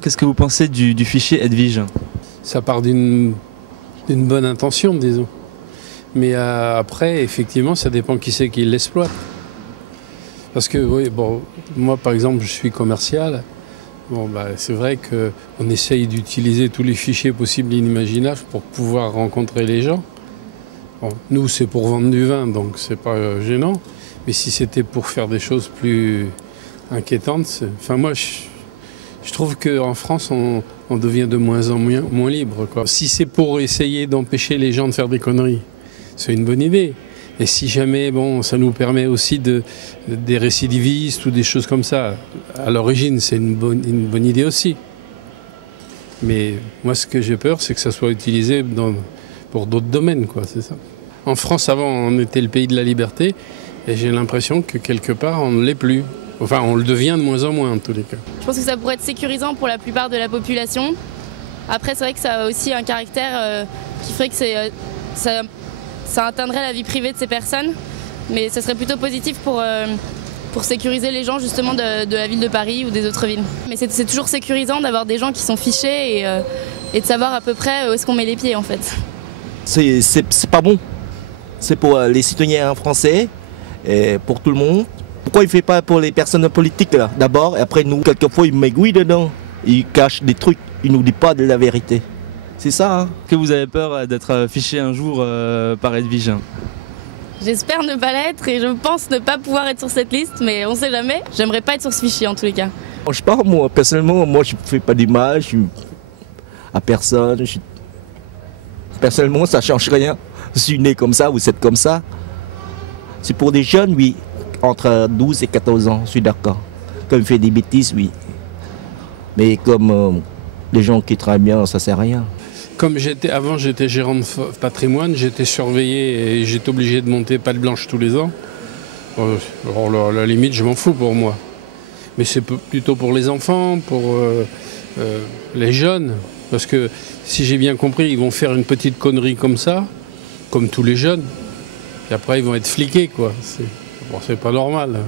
Qu'est-ce que vous pensez du fichier Edwige? Ça part d'une bonne intention, disons. Mais après, effectivement, ça dépend qui c'est qui l'exploite. Parce que, oui, bon, moi, par exemple, je suis commercial. Bon, bah, c'est vrai qu'on essaye d'utiliser tous les fichiers possibles et inimaginables pour pouvoir rencontrer les gens. Bon, nous, c'est pour vendre du vin, donc c'est pas gênant. Mais si c'était pour faire des choses plus inquiétantes, enfin, moi, je trouve qu'en France, on devient de moins en moins libre, quoi. Si c'est pour essayer d'empêcher les gens de faire des conneries, c'est une bonne idée. Et si jamais, bon, ça nous permet aussi des récidivistes ou des choses comme ça, à l'origine, c'est une bonne idée aussi. Mais moi, ce que j'ai peur, c'est que ça soit utilisé pour d'autres domaines, quoi, c'est ça. En France, avant, on était le pays de la liberté, et j'ai l'impression que quelque part, on ne l'est plus. Enfin, on le devient de moins en moins, en tous les cas. Je pense que ça pourrait être sécurisant pour la plupart de la population. Après, c'est vrai que ça a aussi un caractère qui ferait que ça atteindrait la vie privée de ces personnes. Mais ça serait plutôt positif pour sécuriser les gens justement de la ville de Paris ou des autres villes. Mais c'est toujours sécurisant d'avoir des gens qui sont fichés et de savoir à peu près où est-ce qu'on met les pieds en fait. C'est pas bon. C'est pour les citoyens français et pour tout le monde. Pourquoi il ne fait pas pour les personnes politiques là d'abord, et après nous, quelquefois, il m'aiguille dedans. Il cache des trucs, il ne nous dit pas de la vérité. C'est ça, hein. Que vous avez peur d'être fiché un jour par Edwige? J'espère ne pas l'être et je pense ne pas pouvoir être sur cette liste, mais on ne sait jamais. J'aimerais pas être sur ce fichier en tous les cas. Je sais pas, moi, personnellement, moi je ne fais pas d'image à personne. Personnellement, ça ne change rien. Je suis né comme ça, vous êtes comme ça. C'est pour des jeunes, oui. Entre 12 et 14 ans, je suis d'accord. Comme il fait des bêtises, oui. Mais comme les gens qui travaillent bien, ça ne sert à rien. Comme avant j'étais gérant de patrimoine, j'étais surveillé et j'étais obligé de monter patte blanche tous les ans. Alors, la limite, je m'en fous pour moi. Mais c'est plutôt pour les enfants, pour les jeunes. Parce que si j'ai bien compris, ils vont faire une petite connerie comme ça, comme tous les jeunes. Et après, ils vont être fliqués, quoi. C'est pas normal.